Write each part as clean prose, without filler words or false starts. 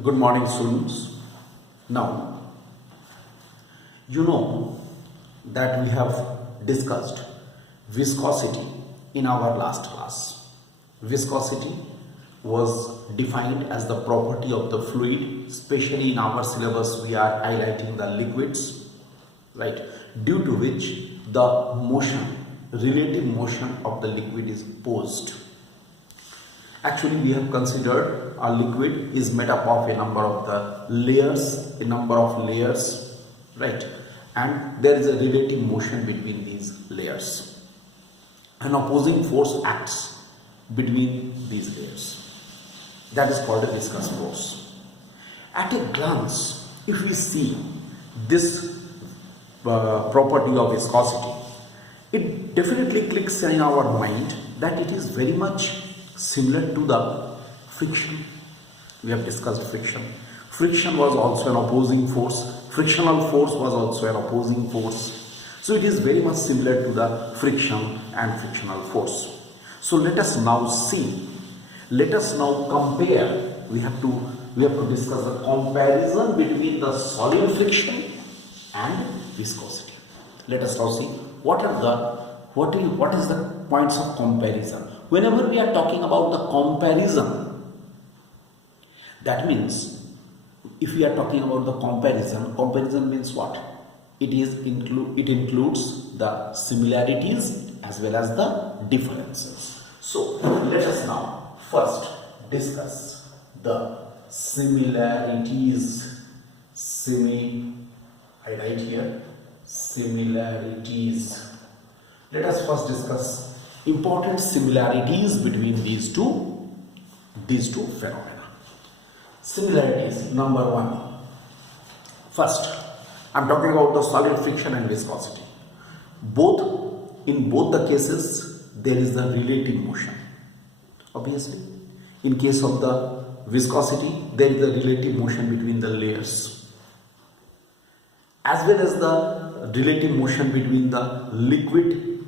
Good morning, students. Now, you know that we have discussed viscosity in our last class. Viscosity was defined as the property of the fluid, especially in our syllabus we are highlighting the liquids, right, due to which the motion, relative motion of the liquid is opposed. Actually, we have considered a liquid is made up of a number of layers, right? And there is a relative motion between these layers. An opposing force acts between these layers. That is called a viscous force. At a glance, if we see this property of viscosity, it definitely clicks in our mind that it is very much similar to the friction. We have discussed friction. Friction was also an opposing force. Frictional force was also an opposing force. So it is very much similar to the friction and frictional force. So let us now see. Let us now compare. We have to discuss the comparison between the solid friction and viscosity. Let us now see what is the points of comparison. Whenever we are talking about the comparison, that means if we are talking about the comparison means what? It includes the similarities as well as the differences. So let us now first discuss the similarities. I write here similarities. Let us first discuss important similarities between these two phenomena. Similarities, number one. First, I am talking about the solid friction and viscosity. In both the cases, there is the relative motion. Obviously, in case of the viscosity, there is a relative motion between the layers, as well as the relative motion between the liquid,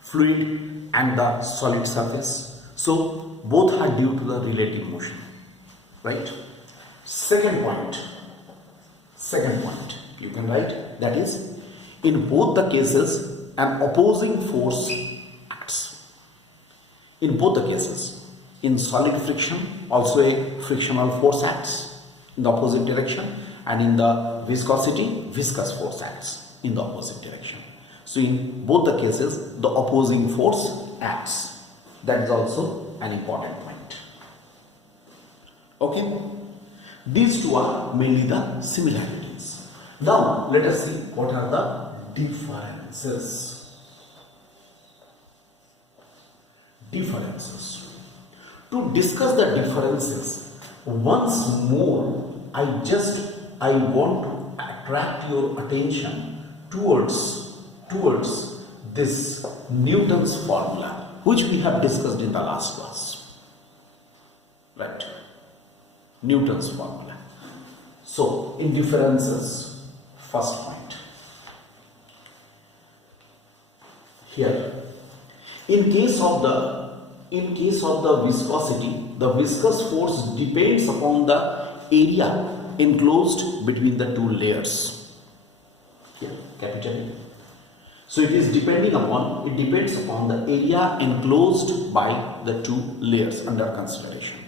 fluid and the solid surface. So both are due to the relative motion, right? Second point you can write, that is, in both the cases an opposing force acts. In both the cases, in solid friction also a frictional force acts in the opposite direction, and in the viscosity, viscous force acts in the opposite direction. So in both the cases, the opposing force acts. That is also an important point. Okay? These two are mainly the similarities. Now, let us see what are the differences. To discuss the differences, once more, I want to attract your attention towards this Newton's formula, which we have discussed in the last class, right? Newton's formula. So in differences, first point here, in case of the viscosity, the viscous force depends upon the area enclosed between the two layers. Here, capital A. So it depends upon the area enclosed by the two layers under consideration.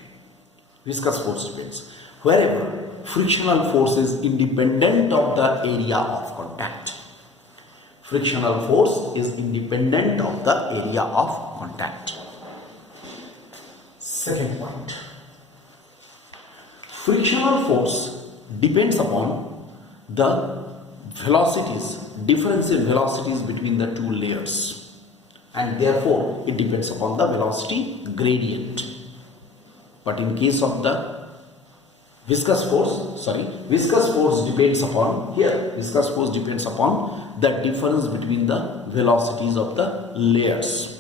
Viscous force depends. Wherever frictional force is independent of the area of contact. Frictional force is independent of the area of contact. Second point. Frictional force depends upon the velocities, difference in velocities between the two layers, and therefore it depends upon the velocity gradient. But in case of the viscous force depends upon the difference between the velocities of the layers,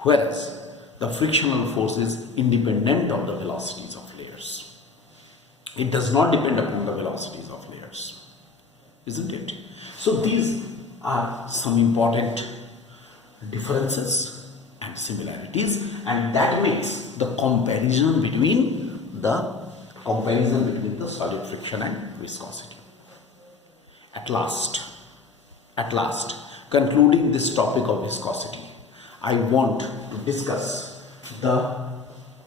whereas the frictional force is independent of the velocities of layers. It does not depend upon the velocities of layers, isn't it? So these are some important differences and similarities, and that makes the comparison between the comparison between the solid friction and viscosity. At last, concluding this topic of viscosity, I want to discuss the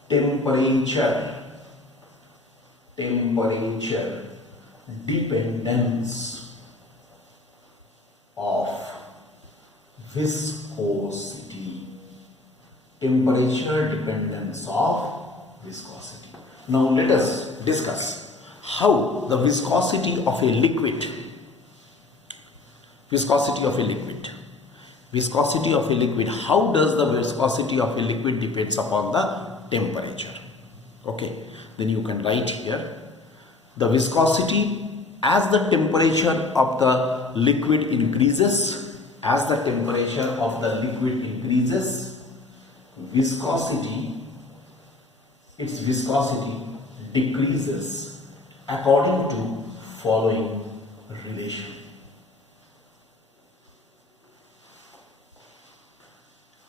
temperature dependence of viscosity. Temperature dependence of viscosity. Now let us discuss how the viscosity of a liquid how does the viscosity of a liquid depends upon the temperature. Okay, then you can write here the viscosity as the temperature of the liquid increases, its viscosity decreases according to following relation.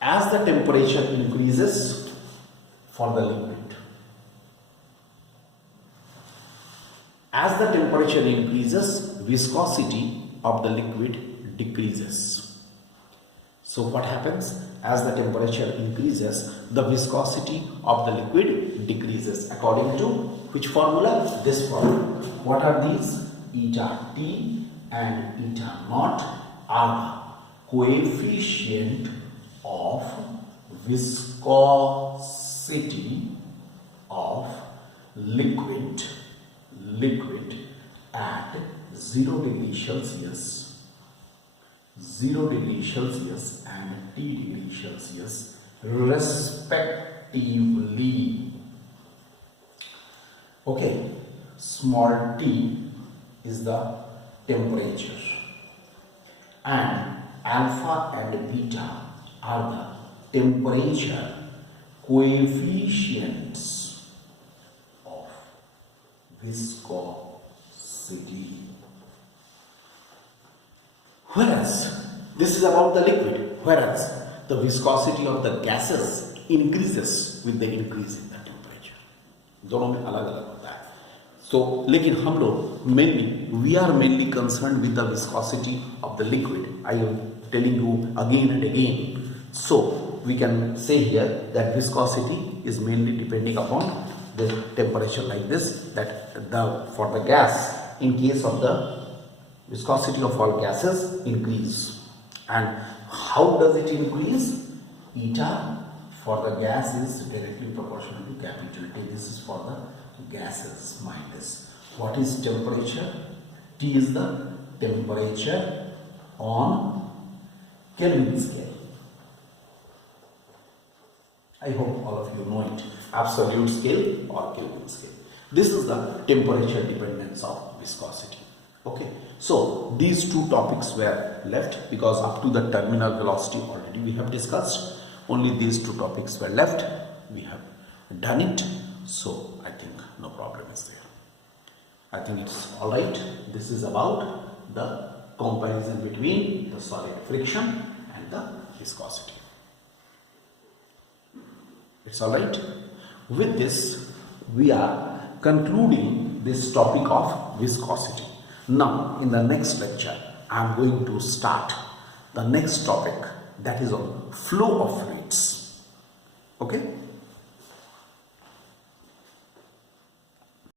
As the temperature increases for the liquid, viscosity of the liquid decreases. So what happens? As the temperature increases, the viscosity of the liquid decreases according to which formula? This formula. What are these? Eta T and eta naught are coefficient of viscosity of liquid at 0 degree Celsius and T degree Celsius respectively. Okay, small t is the temperature and alpha and beta are the temperature coefficients of viscosity. Whereas this is about the liquid, whereas the viscosity of the gases increases with the increase in the temperature. दोनों में अलग अलग होता है. So लेकिन हम लोग we are mainly concerned with the viscosity of the liquid. I am telling you again and again. So we can say here that viscosity is mainly depending upon the temperature like this, that for the gas, in case of the viscosity of all gases increase. And how does it increase? Eta for the gas is directly proportional to capital T. This is for the gases. Mind this. What is temperature? T is the temperature on Kelvin scale. I hope all of you know it. Absolute scale or Kelvin scale. This is the temperature dependence of viscosity. Okay. So these two topics were left because up to the terminal velocity already we have discussed. Only these two topics were left. We have done it. So I think no problem is there. I think it's alright. This is about the comparison between the solid friction and the viscosity. It's alright. With this, we are concluding this topic of viscosity. Now, in the next lecture, I am going to start the next topic, that is on flow of fluids. Okay?